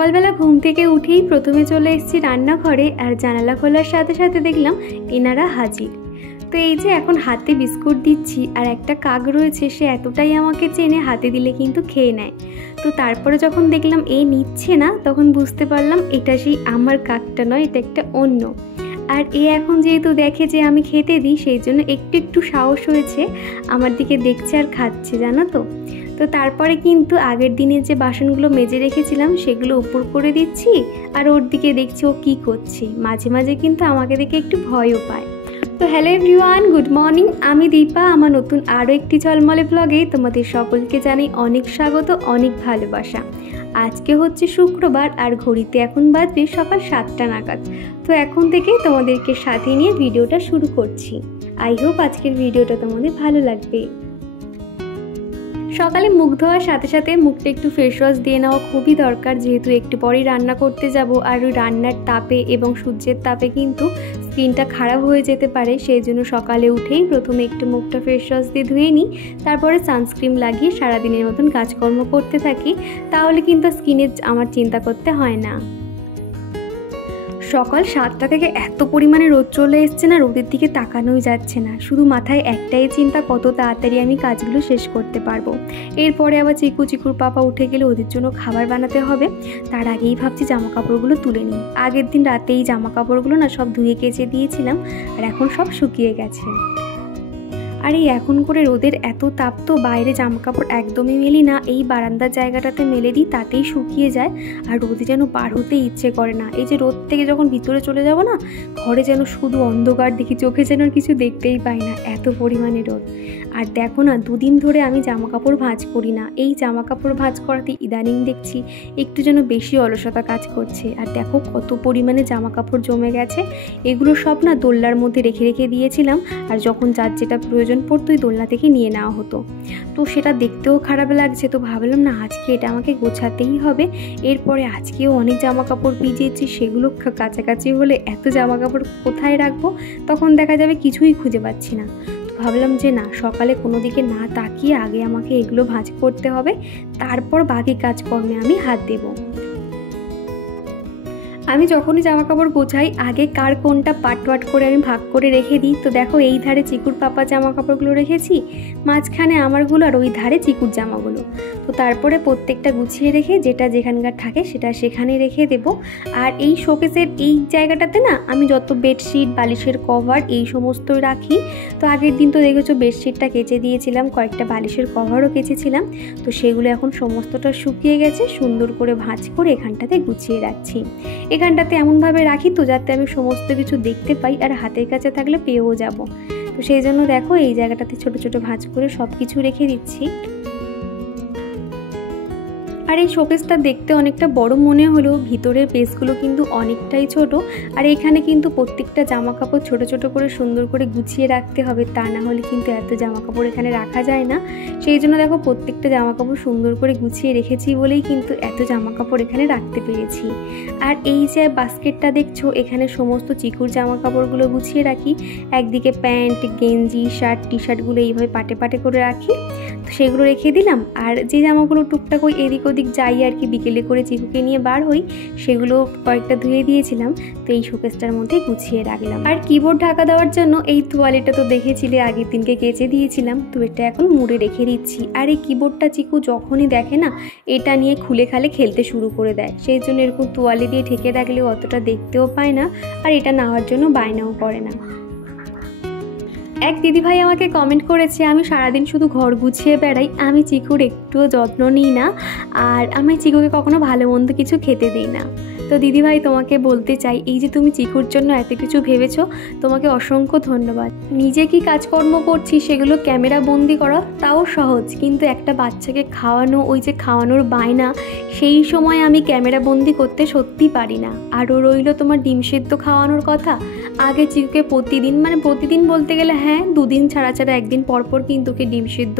সকালবেলা ঘুম থেকে উঠেই প্রথমে চলে এসেছি রান্নাঘরে, আর জানালা খোলার সাথে সাথে দেখলাম এনারা হাজির। তো এই যে এখন হাতে বিস্কুট দিচ্ছি, আর একটা কাক রয়েছে, সে এতটাই আমাকে চেনে, হাতে দিলে কিন্তু খেয়ে নেয়। তো তারপরে যখন দেখলাম এ নিচ্ছে না, তখন বুঝতে পারলাম এটা সেই আমার কাকটা নয়, এটা একটা অন্য। আর এ এখন যেহেতু দেখে যে আমি খেতে দিই, সেই জন্য একটু একটু সাহস হয়েছে, আমার দিকে দেখছে আর খাচ্ছে, জানো তো। তো তারপরে কিন্তু আগের দিনের যে বাসনগুলো মেজে রেখেছিলাম সেগুলো উপর করে দিচ্ছি, আর ওর দিকে দেখছি ও কী করছে। মাঝে মাঝে কিন্তু আমাকে দেখে একটু ভয়ও পায়। তো হ্যালো এভরিওয়ান, গুড মর্নিং। আমি দীপা। আমার নতুন আরও একটি ঝলমলে ব্লগে তোমাদের সকলকে জানাই অনেক স্বাগত, অনেক ভালোবাসা। আজকে হচ্ছে শুক্রবার, আর ঘড়িতে এখন বাজবে সকাল 7টা নাগাদ। তো এখন থেকেই তোমাদেরকে সাথে নিয়ে ভিডিওটা শুরু করছি। আই হোপ আজকের ভিডিওটা তোমাদের ভালো লাগবে। সকালে মুখ ধোয়ার সাথে সাথে মুখটা একটু ফেস ওয়াশ দিয়ে নেওয়া খুবই দরকার, যেহেতু একটু পরেই রান্না করতে যাব। আর ওই রান্নার তাপে এবং সূর্যের তাপে কিন্তু স্কিনটা খারাপ হয়ে যেতে পারে। সেই জন্য সকালে উঠেই প্রথমে একটু মুখটা ফেস ওয়াশ দিয়ে ধুয়ে নিই, তারপরে সানস্ক্রিন লাগিয়ে সারাদিনের মতন কাজকর্ম করতে থাকি। তাহলে কিন্তু স্কিনের আমার চিন্তা করতে হয় না। সকাল 7টা থেকে এত পরিমাণে রোদ চলে এসছে না, রোদের দিকে তাকানোই যাচ্ছে না। শুধু মাথায় একটাই চিন্তা, কত তাড়াতাড়ি আমি কাজগুলো শেষ করতে পারবো। এরপরে আবার চিকুর পাপা উঠে গেলে ওদের জন্য খাবার বানাতে হবে। তার আগেই ভাবছি জামা কাপড়গুলো তুলে নিই। আগের দিন রাতেই জামা কাপড়গুলো না সব ধুয়ে কেচে দিয়েছিলাম, আর এখন সব শুকিয়ে গেছে। আর এই এখন করে রোদের এত তাপ, তো বাইরে জামা কাপড় একদমই মেলি না, এই বারান্দার জায়গাটাতে মেলে দিই, তাতেই শুকিয়ে যায়। আর রোদে যেন বার হতে ইচ্ছে করে না। এই যে রোদ থেকে যখন ভিতরে চলে যাব না, ঘরে যেন শুধু অন্ধকার দেখি, চোখে যেন কিছু দেখতেই পাই না, এত পরিমাণে রোদ। আর দেখো না, দুদিন ধরে আমি জামা কাপড় ভাঁজ করি না। এই জামা কাপড় ভাঁজ করাতে ইদানিং দেখছি একটু যেন বেশি অলসতা কাজ করছে। আর দেখো কত পরিমাণে জামা কাপড় জমে গেছে। এগুলো সব না দোলনার মধ্যে রেখে রেখে দিয়েছিলাম, আর যখন যার যেটা প্রয়োজন পড়তো দোলনা থেকে নিয়ে নেওয়া হতো। তো সেটা দেখতেও খারাপ লাগছে, তো ভাবলাম না আজকে এটা আমাকে গোছাতেই হবে। এরপরে আজকেও অনেক জামা কাপড় ভিজিয়েছি, সেগুলো কাছাকাছি হলে এত জামা কাপড় কোথায় রাখবো, তখন দেখা যাবে কিছুই খুঁজে পাচ্ছি না। তো ভাবলাম যে না, সকালে কোনো দিকে না তাকিয়ে আগে আমাকে এগুলো ভাঁজ করতে হবে, তারপর বাকি কাজকর্মে আমি হাত দেবো। আমি যখনই জামা কাপড় গোছাই, আগে কার কোনটা পাট করে আমি ভাগ করে রেখে দিই। তো দেখো, এই ধারে চিকুর পাপা জামা কাপড়গুলো রেখেছি, মাঝখানে আমারগুলো, আর ওই ধারে চিকুর জামাগুলো। তো তারপরে প্রত্যেকটা গুছিয়ে রেখে যেটা যেখানকার থাকে সেটা সেখানে রেখে দেব। আর এই শোকেসের এই জায়গাটাতে না আমি যত বেডশিট, বালিশের কভার এই সমস্তই রাখি। তো আগের দিন তো দেখেছো বেডশিটটা কেচে দিয়েছিলাম, কয়েকটা বালিশের কভারও কেচেছিলাম। তো সেগুলো এখন সমস্তটা শুকিয়ে গেছে, সুন্দর করে ভাঁজ করে এখানটাতে গুছিয়ে রাখছি। এখানটাতে এমনভাবে রাখি তো যাতে আমি সমস্ত কিছু দেখতে পাই, আর হাতের কাছে থাকলে পেয়েও যাব। তো সেই জন্য দেখো এই জায়গাটাতে ছোট ছোট ভাঁজ করে সব কিছু রেখে দিচ্ছি। আর এই শোকেসটা দেখতে অনেকটা বড় মনে হলেও ভিতরের পেসগুলো কিন্তু অনেকটাই ছোট। আর এখানে কিন্তু প্রত্যেকটা জামা কাপড় ছোট ছোট করে সুন্দর করে গুছিয়ে রাখতে হবে, তা না হলে কিন্তু এত জামা কাপড় এখানে রাখা যায় না। সেই জন্য দেখো প্রত্যেকটা জামা কাপড় সুন্দর করে গুছিয়ে রেখেছি বলেই কিন্তু এত জামা কাপড় এখানে রাখতে পেরেছি। আর এই যে বাস্কেটটা দেখছো, এখানে সমস্ত চিকুর জামা কাপড়গুলো গুছিয়ে রাখি। একদিকে প্যান্ট, গেঞ্জি, শার্ট, টি শার্টগুলো এইভাবে পাটে পাটে করে রাখি, তো সেগুলো রেখে দিলাম। আর যে জামাগুলো টুকটাক ওই এদিক ওদিক যাই আর কি, বিকেলে করে চিকুকে নিয়ে বার হই, সেগুলো কয়েকটা ধুয়ে দিয়েছিলাম। তো এই শোকেসটার মধ্যে গুছিয়ে রাখলাম। আর কিবোর্ড ঢাকা দেওয়ার জন্য এই তোয়ালেটা তো দেখেছিলে আগের দিনকে কেচে দিয়েছিলাম, তো এটা এখন মুড়ে রেখে দিচ্ছি। আর এই কিবোর্ডটা চিকু যখনই দেখে না, এটা নিয়ে খুলে খালে খেলতে শুরু করে দেয়। সেই জন্য এরকম তোয়ালে দিয়ে ঢেকে রাখলেও অতটা দেখতেও পায় না, আর এটা নেওয়ার জন্য বায়নাও করে না। এক দিদিভাই আমাকে কমেন্ট করেছে আমি সারাদিন শুধু ঘর গুছিয়ে বেড়াই, আমি চিকুর একটুও যত্ন নিই না, আর আমি চিকুকে কখনো ভালো মন্দ কিছু খেতে দিই না। তো দিদিভাই তোমাকে বলতে চাই, এই যে তুমি চিকুর জন্য এত কিছু ভেবেছো, তোমাকে অসংখ্য ধন্যবাদ। নিজে কি কাজকর্ম করছি সেগুলো ক্যামেরা বন্দি করা তাও সহজ, কিন্তু একটা বাচ্চাকে খাওয়ানো, ওই যে খাওয়ানোর বায়না, সেই সময় আমি ক্যামেরা বন্দি করতে সত্যি পারি না। আরও রইল তোমার ডিম সেদ্ধ খাওয়ানোর কথা। আগে চিকুকে প্রতিদিন, মানে প্রতিদিন বলতে গেলে হ্যাঁ, দুদিন ছাড়া ছাড়া একদিন পরপর কিন্তু ওকে ডিম সেদ্ধ,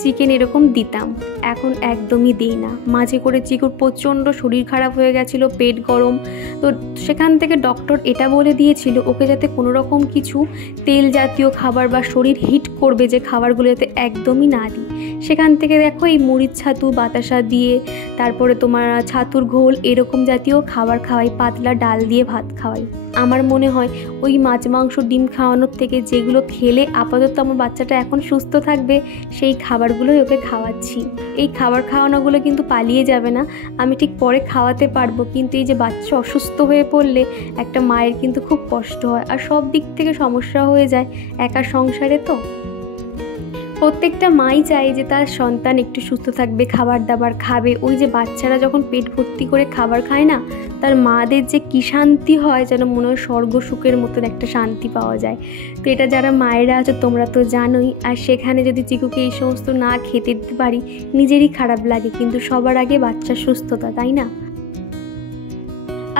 চিকেন এরকম দিতাম। এখন একদমই দিই না। মাঝে করে চিকুর প্রচণ্ড শরীর খারাপ হয়ে গেছিলো, পেট গরম। তো সেখান থেকে ডক্টর এটা বলে দিয়েছিল ওকে যাতে কোনো রকম কিছু তেল জাতীয় খাবার বা শরীর হিট করবে যে খাবারগুলো যাতে একদমই না দিই। সেখান থেকে দেখো এই মুড়ির ছাতু বাতাসা দিয়ে, তারপরে তোমার ছাতুর ঘোল এরকম জাতীয় খাবার খাওয়াই, পাতলা ডাল দিয়ে ভাত খাওয়াই। আমার মনে হয় ওই মাছ মাংস ডিম খাওয়ানোর থেকে যেগুলো খেলে আপাতত আমার বাচ্চাটা এখন সুস্থ থাকবে সেই খাবারগুলোই ওকে খাওয়াচ্ছি। এই খাবার খাওয়ানোগুলো কিন্তু পালিয়ে যাবে না, আমি ঠিক পরে খাওয়াতে পারবো, কিন্তু এই যে বাচ্চা অসুস্থ হয়ে পড়লে একটা মায়ের কিন্তু খুব কষ্ট হয় আর সব দিক থেকে সমস্যা হয়ে যায় একা সংসারে। তো প্রত্যেকটা মাই চায় যে তার সন্তান একটু সুস্থ থাকবে, খাবার দাবার খাবে। ওই যে বাচ্চারা যখন পেট ভর্তি করে খাবার খায় না, তার মাদের যে কী শান্তি হয়, যেন মনে হয় স্বর্গ সুখের মতন একটা শান্তি পাওয়া যায়। তো এটা যারা মায়েরা আছো তোমরা তো জানোই। আর সেখানে যদি চিকুকে এই সমস্ত না খেতে দিতে পারি নিজেরই খারাপ লাগে, কিন্তু সবার আগে বাচ্চার সুস্থতা, তাই না?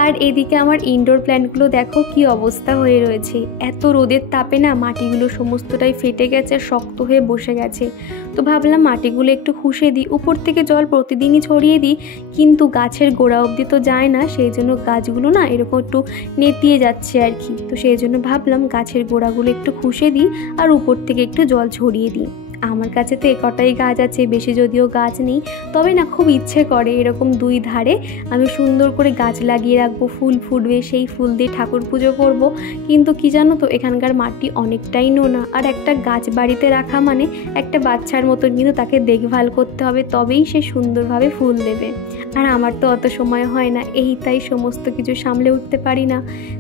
আর এদিকে আমার ইনডোর প্ল্যান্টগুলো দেখো কি অবস্থা হয়ে রয়েছে। এত রোদের তাপে না মাটিগুলো সমস্তটাই ফেটে গেছে, শক্ত হয়ে বসে গেছে। তো ভাবলাম মাটিগুলো একটু খুশে দিই, উপর থেকে জল প্রতিদিনই ছড়িয়ে দিই, কিন্তু গাছের গোড়া অবধি তো যায় না, সেই জন্য গাছগুলো না এরকম একটু নেতিয়ে যাচ্ছে আর কি। তো সেই জন্য ভাবলাম গাছের গোড়াগুলো একটু খুশে দিই আর উপর থেকে একটু জল ছড়িয়ে দিই। আমার কাছে তো কটাই গাছ আছে, বেশি যদিও গাছ নেই, তবে না খুব ইচ্ছে করে এরকম দুই ধারে আমি সুন্দর করে গাছ লাগিয়ে রাখবো, ফুল ফুটবে, সেই ফুল দিয়ে ঠাকুর পুজো করব। কিন্তু কি জানো তো, এখানকার মাটি অনেকটাই নোনা, আর একটা গাছ বাড়িতে রাখা মানে একটা বাচ্চার মতন কিন্তু তাকে দেখভাল করতে হবে, তবেই সে সুন্দরভাবে ফুল দেবে। আর আমার তো অত সময় হয় না, তাই সমস্ত কিছু সামলে উঠতে পারি না।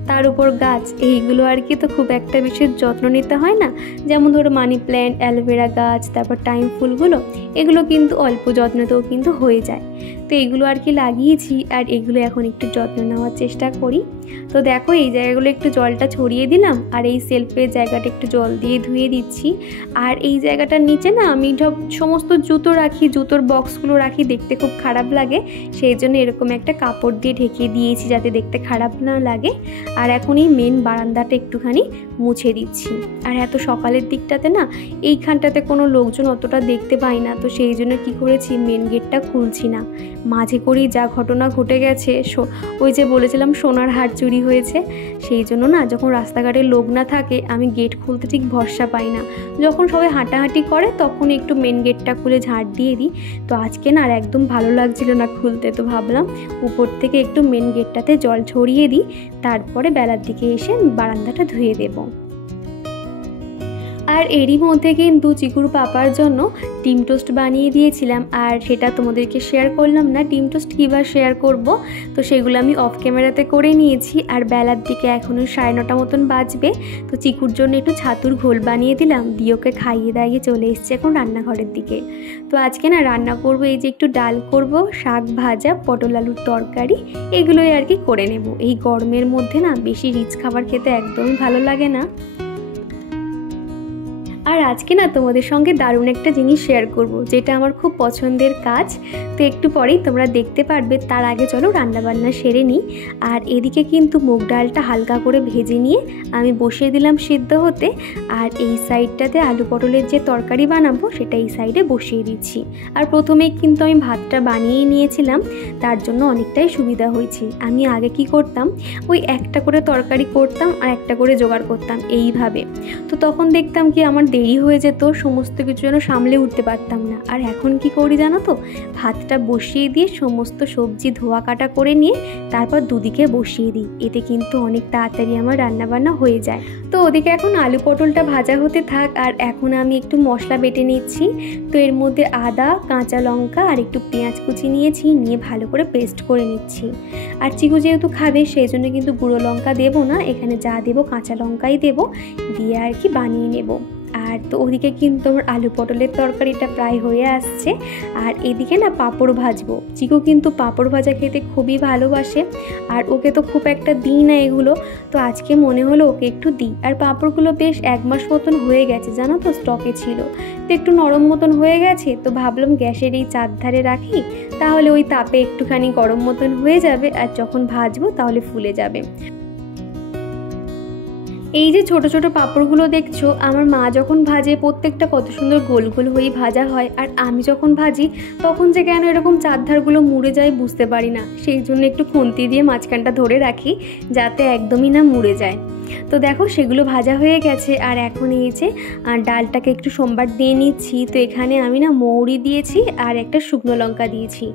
তার উপর গাছ এইগুলো আর কি তো খুব একটা বিশেষ যত্ন নিতে হয় না। যেমন ধরো মানি প্ল্যান্ট, অ্যালোভেরা গাছ, তারপর টাইম ফুলগুলো, এগুলো কিন্তু অল্প যত্নতেও কিন্তু হয়ে যায়। তো এগুলো আর কি লাগিয়েছি, আর এগুলো এখন একটু যত্ন নেওয়ার চেষ্টা করি। তো দেখো এই জায়গাগুলো একটু জলটা ছড়িয়ে দিলাম, আর এই সেলফের জায়গাটা একটু জল দিয়ে ধুয়ে দিচ্ছি। আর এই জায়গাটার নিচে না আমি সমস্ত জুতো রাখি, জুতোর বক্সগুলো রাখি, দেখতে খুব খারাপ লাগে, সেই জন্য এরকম একটা কাপড় দিয়ে ঢেকে দিয়েছি যাতে দেখতে খারাপ না লাগে। আর এখন এই মেন বারান্দাটা একটুখানি মুছে দিচ্ছি। আর এত সকালের দিকটাতে না এইখানটাতে কোনো লোকজন অতটা দেখতে পাই না, তো সেই জন্য কী করেছি, মেন গেটটা খুলছি না। মাঝে করেই যা ঘটনা ঘটে গেছে, ওই যে বলেছিলাম সোনার হার চুরি হয়েছে, সেই জন্য না যখন রাস্তাঘাটে লোক না থাকে আমি গেট খুলতে ঠিক ভরসা পাই না। যখন সবাই হাঁটাহাঁটি করে তখন একটু মেন গেটটা খুলে ঝাড় দিয়ে দিই। তো আজকে না আর একদম ভালো লাগছিল না খুলতে, তো ভাবলাম উপর থেকে একটু মেন গেটটাতে জল ছড়িয়ে দিই, তারপরে বেলার দিকে এসে বারান্দাটা ধুয়ে দেবো। আর এরই মধ্যে কিন্তু চিকুর পাপার জন্য ডিম টোস্ট বানিয়ে দিয়েছিলাম, আর সেটা তোমাদেরকে শেয়ার করলাম না। ডিম টোস্ট কীভাবে শেয়ার করব, তো সেগুলো আমি অফ ক্যামেরাতে করে নিয়েছি। আর বেলার দিকে এখনও 9:30 মতন বাজবে, তো চিকুর জন্য একটু ছাতুর ঘোল বানিয়ে দিলাম, দিয়ে ওকে খাইয়ে দাইয়ে চলে এসেছি এখন রান্নাঘরের দিকে। তো আজকে না রান্না করব এই যে একটু ডাল করব, শাক ভাজা, পটল আলুর তরকারি, এগুলোই আর কি করে নেব। এই গরমের মধ্যে না বেশি রিচ খাবার খেতে একদমই ভালো লাগে না। আর আজকে না তোমাদের সঙ্গে দারুণ একটা জিনিস শেয়ার করব, যেটা আমার খুব পছন্দের কাজ। তো একটু পরেই তোমরা দেখতে পারবে, তার আগে চলো রান্নাবান্না সেরে নিই। আর এদিকে কিন্তু মুগ ডালটা হালকা করে ভেজে নিয়ে আমি বসিয়ে দিলাম সিদ্ধ হতে, আর এই সাইডটাতে আলু পটলের যে তরকারি বানাবো সেটা এই সাইডে বসিয়ে দিচ্ছি। আর প্রথমেই কিন্তু আমি ভাতটা বানিয়ে নিয়েছিলাম, তার জন্য অনেকটাই সুবিধা হয়েছে। আমি আগে কি করতাম, ওই একটা করে তরকারি করতাম আর একটা করে জোগাড় করতাম এইভাবে, তো তখন দেখতাম কি আমার দেরি হয়ে যেত, সমস্ত কিছু যেন সামলে উঠতে পারতাম না। আর এখন কি করি জানো তো, ভাতটা বসিয়ে দিয়ে সমস্ত সবজি ধোয়া কাটা করে নিয়ে তারপর দুদিকে বসিয়ে দিই, এতে কিন্তু অনেক তাড়াতাড়ি আমার রান্নাবান্না হয়ে যায়। তো ওদিকে এখন আলু পটলটা ভাজা হতে থাক, আর এখন আমি একটু মশলা বেটে নিচ্ছি। তো এর মধ্যে আদা, কাঁচা লঙ্কা আর একটু পেঁয়াজ কুচি নিয়েছি, নিয়ে ভালো করে পেস্ট করে নিচ্ছি। আর চিকু যেহেতু খাবে সেই জন্য কিন্তু গুঁড়ো লঙ্কা দেবো না, এখানে যা দেবো কাঁচা লঙ্কাই দেবো, দিয়ে আর কি বানিয়ে নেব। আর তো ওদিকে কিন্তু আমার আলু পটলের তরকারিটা প্রায় হয়ে আসছে। আর এদিকে না পাঁপড় ভাজবো, চিকু কিন্তু পাঁপড় ভাজা খেতে খুবই ভালোবাসে, আর ওকে তো খুব একটা দিই না এগুলো, তো আজকে মনে হলো ওকে একটু দিই। আর পাঁপড়গুলো বেশ 1 মাস মতন হয়ে গেছে জানো তো, স্টকে ছিল, তো একটু নরম মতন হয়ে গেছে। তো ভাবলাম গ্যাসের এই চারধারে রাখি, তাহলে ওই তাপে একটুখানি গরম মতন হয়ে যাবে, আর যখন ভাজবো তাহলে ফুলে যাবে। এই যে ছোট ছোট পাঁপড়গুলো দেখছো, আমার মা যখন ভাজে প্রত্যেকটা কত সুন্দর গোল গোল হয়ে ভাজা হয়, আর আমি যখন ভাজি তখন যে কেন এরকম চারধারগুলো মুড়ে যায় বুঝতে পারি না। সেই জন্য একটু খুন্তি দিয়ে মাঝখানটা ধরে রাখি যাতে একদমই না মুড়ে যায়। তো দেখো সেগুলো ভাজা হয়ে গেছে। আর এখন এই যে ডালটাকে একটু সম্বার দিয়ে নিচ্ছি। তো এখানে আমি না মৌরি দিয়েছি আর একটা শুকনো লঙ্কা দিয়েছি,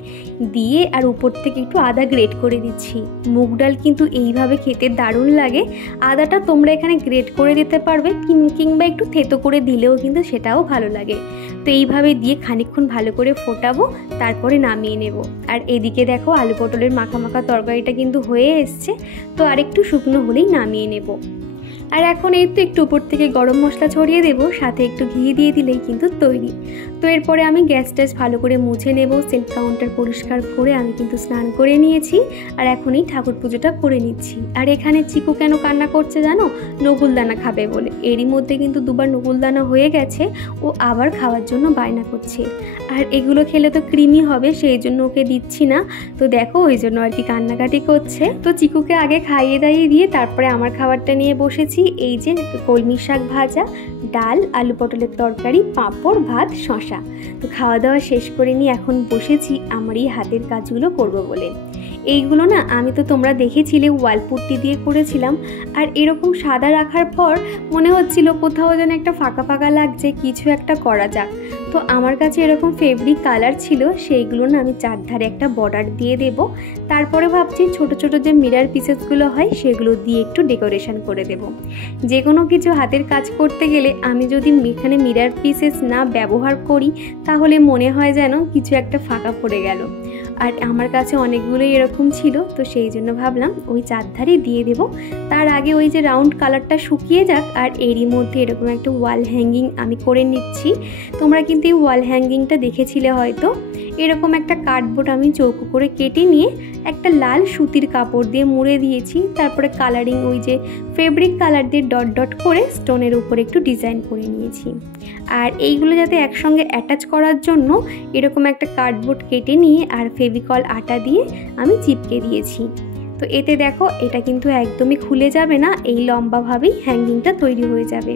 দিয়ে আর উপর থেকে একটু আদা গ্রেট করে দিচ্ছি। মুগ ডাল কিন্তু এইভাবে খেতে দারুণ লাগে। আদাটা তোমরা এখানে গ্রেট করে দিতে পারবে, কিংবা একটু থেতো করে দিলেও কিন্তু সেটাও ভালো লাগে। তো এইভাবে দিয়ে খানিকক্ষণ ভালো করে ফোটাবো, তারপরে নামিয়ে নেব। আর এদিকে দেখো আলু পটলের মাখা মাখা তরকারিটা কিন্তু হয়ে এসছে। তো আর একটু শুকনো হলেই নামিয়ে নেব। আর এখন এই তো একটু উপর থেকে গরম মশলা ছড়িয়ে দেব, সাথে একটু ঘি দিয়ে দিলেই কিন্তু তৈরি। তো এরপরে আমি গ্যাস ট্যাস ভালো করে মুছে নেব। সেলফ কাউন্টার পরিষ্কার করে আমি কিন্তু স্নান করে নিয়েছি। আর এখনই ঠাকুর পুজোটা করে নিচ্ছি। আর এখানে চিকু কেন কান্না করছে জানো? নকুলদানা খাবে বলে। এরই মধ্যে কিন্তু দুবার নকুলদানা হয়ে গেছে, ও আবার খাওয়ার জন্য বায়না করছে। আর এগুলো খেলে তো কৃমি হবে, সেই জন্য ওকে দিচ্ছি না। তো দেখো ওই জন্য আর কি কান্নাকাটি করছে। তো চিকুকে আগে খাইয়ে দাইয়ে দিয়ে তারপরে আমার খাবারটা নিয়ে বসেছি। এই যে কলমি শাক ভাজা, ডাল, আলু পটলের তরকারি, পাঁপড়, ভাত, শশা। তো খাওয়া দাওয়া শেষ করে নিয়ে এখন বসেছি আমার এই হাতের কাজগুলো করব বলে। এইগুলো না আমি তো তোমরা দেখেছিলে ওয়াল পুট্টি দিয়ে করেছিলাম। আর এরকম সাদা রাখার পর মনে হচ্ছিল কোথাও যেন একটা ফাঁকা ফাঁকা লাগছে, কিছু একটা করা যাক। তো আমার কাছে এরকম ফেব্রিক কালার ছিল, সেইগুলো না আমি চারধারে একটা বর্ডার দিয়ে দেব। তারপরে ভাবছি ছোট ছোট যে মিরার পিসেসগুলো হয় সেগুলো দিয়ে একটু ডেকোরেশন করে দেব। যে কোনো কিছু হাতের কাজ করতে গেলে আমি যদি এখানে মিরার পিসেস না ব্যবহার করি তাহলে মনে হয় যেন কিছু একটা ফাঁকা পড়ে গেল। আর আমার কাছে অনেকগুলোই এরকম ছিল, তো সেই জন্য ভাবলাম ওই চারধারে দিয়ে দেব। তার আগে ওই যে রাউন্ড কালারটা শুকিয়ে যাক। আর এরই মধ্যে এরকম একটা ওয়াল হ্যাঙ্গিং আমি করে নিচ্ছি। তোমরা কিন্তু এই ওয়াল হ্যাঙ্গিংটা দেখেছিলে হয়তো। এরকম একটা কার্ডবোর্ড আমি চৌকো করে কেটে নিয়ে একটা লাল সুতির কাপড় দিয়ে মুড়ে দিয়েছি। তারপরে কালারিং ওই যে ফেব্রিক কালার দিয়ে ডট ডট করে স্টোনের উপরে একটু ডিজাইন করে নিয়েছি। আর এইগুলো যাতে একসঙ্গে অ্যাটাচ করার জন্য এরকম একটা কার্ডবোর্ড কেটে নিয়ে আর ফেভিকল আটা দিয়ে আমি চিপকে দিয়েছি। তো এতে দেখো এটা কিন্তু একদমই খুলে যাবে না, এই লম্বাভাবেই হ্যাঙ্গিংটা তৈরি হয়ে যাবে।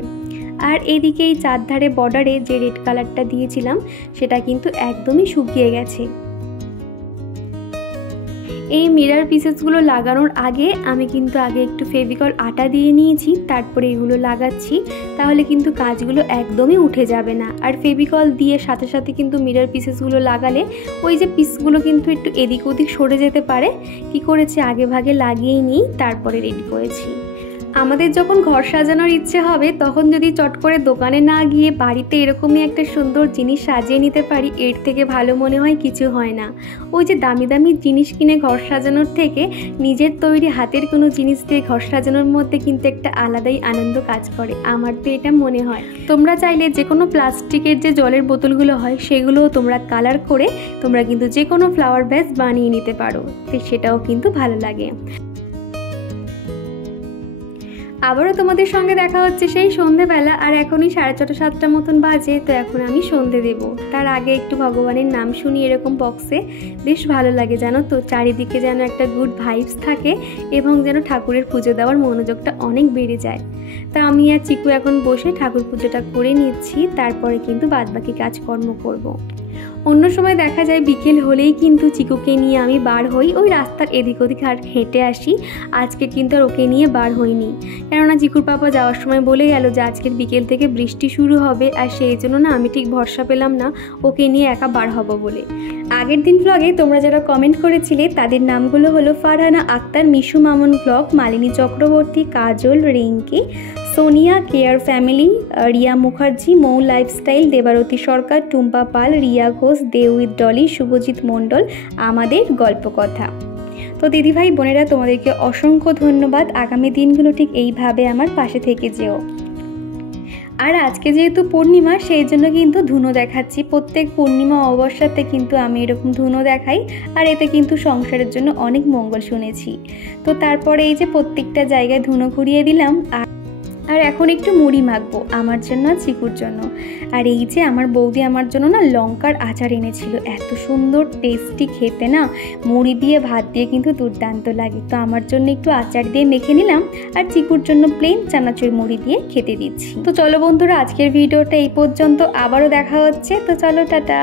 আর এদিকে এই চারধারে বর্ডারে যে রেড কালারটা দিয়েছিলাম সেটা কিন্তু একদমই শুকিয়ে গেছে। এই মিরার পিসেসগুলো লাগানোর আগে আমি কিন্তু আগে একটু ফেভিকল আটা দিয়ে নিয়েছি, তারপরে এগুলো লাগাচ্ছি। তাহলে কিন্তু কাজগুলো একদমই উঠে যাবে না। আর ফেভিকল দিয়ে সাথে সাথে কিন্তু মিরার পিসেসগুলো লাগালে ওই যে পিসগুলো কিন্তু একটু এদিক ওদিক সরে যেতে পারে। কি করেছি আগে ভাগে লাগিয়েই নিই, তারপরে রেডি করেছি। আমাদের যখন ঘর সাজানোর ইচ্ছে হবে তখন যদি চট করে দোকানে না গিয়ে বাড়িতে এরকমই একটা সুন্দর জিনিস সাজিয়ে নিতে পারি, এর থেকে ভালো মনে হয় কিছু হয় না। ওই যে দামি দামি জিনিস কিনে ঘর সাজানোর থেকে নিজের তৈরি হাতের কোনো জিনিস দিয়ে ঘর সাজানোর মধ্যে কিন্তু একটা আলাদাই আনন্দ কাজ করে। আমার তো এটা মনে হয়। তোমরা চাইলে যে কোনো প্লাস্টিকের যে জলের বোতলগুলো হয় সেগুলোও তোমরা কালার করে তোমরা কিন্তু যে কোনো ফ্লাওয়ার ভ্যাস বানিয়ে নিতে পারো, তো সেটাও কিন্তু ভালো লাগে। আবারও তোমাদের সঙ্গে দেখা হচ্ছে সেই সন্ধেবেলা। আর এখনই 6:30 7টা মতন বাজে। তো এখন আমি সন্ধে দেব। তার আগে একটু ভগবানের নাম শুনি এরকম বক্সে, বেশ ভালো লাগে জানো তো। চারিদিকে যেন একটা গুড ভাইবস থাকে এবং যেন ঠাকুরের পুজো দেওয়ার মনোযোগটা অনেক বেড়ে যায়। তা আমি আর চিকু এখন বসে ঠাকুর পুজোটা করে নিচ্ছি, তারপরে কিন্তু বাদবাকি কাজকর্ম করব। অন্য সময় দেখা যায় বিকেল হলেই কিন্তু চিকুকে নিয়ে আমি বার হই, ওই রাস্তার এদিক ওদিক আর হেঁটে আসি। আজকে কিন্তু আর ওকে নিয়ে বার হইনি, কেননা চিকুর পাপা যাওয়ার সময় বলে গেল যে আজকের বিকেল থেকে বৃষ্টি শুরু হবে। আর সেই জন্য না আমি ঠিক ভরসা পেলাম না ওকে নিয়ে একা বার হব বলে। আগের দিন ব্লগে তোমরা যারা কমেন্ট করেছিলে তাদের নামগুলো হলো ফারহানা আক্তার, মিশু মামুন ব্লগ, মালিনী চক্রবর্তী, কাজল, রিঙ্কি, সোনিয়া, কেয়ার ফ্যামিলি, রিয়া মুখার্জি, মৌ লাইফস্টাইল, দেবারতী সরকার, টুম্পা পাল, রিয়া ঘোষ, দেউ উইথ ডলি, শুভজিৎ মণ্ডল, আমাদের গল্প কথা। তো দিদিভাই বোনেরা তোমাদেরকে অসংখ্য ধন্যবাদ। আগামী দিনগুলো ঠিক এইভাবে আমার পাশে থেকে যেও। আর আজকে যেহেতু পূর্ণিমা সেই জন্য কিন্তু ধুনো দেখাচ্ছি। প্রত্যেক পূর্ণিমা অমাবস্যাতে কিন্তু আমি এরকম ধুনো দেখাই, আর এতে কিন্তু সংসারের জন্য অনেক মঙ্গল শুনেছি। তো তারপরে এই যে প্রত্যেকটা জায়গায় ধুনো ঘুরিয়ে দিলাম। আর এখন একটু মুড়ি মাখবো আমার জন্য আর চিকুর জন্য। আর এই যে আমার বৌদি আমার জন্য না লঙ্কার আচার এনেছিল, এত সুন্দর টেস্টি খেতে না, মুড়ি দিয়ে ভাত দিয়ে কিন্তু দুর্দান্ত লাগে। তো আমার জন্য একটু আচার দিয়ে মেখে নিলাম আর চিকুর জন্য প্লেন চানাচুর মুড়ি দিয়ে খেতে দিচ্ছি। তো চলো বন্ধুরা, আজকের ভিডিওটা এই পর্যন্ত, আবারও দেখা হচ্ছে। তো চলো, টাটা।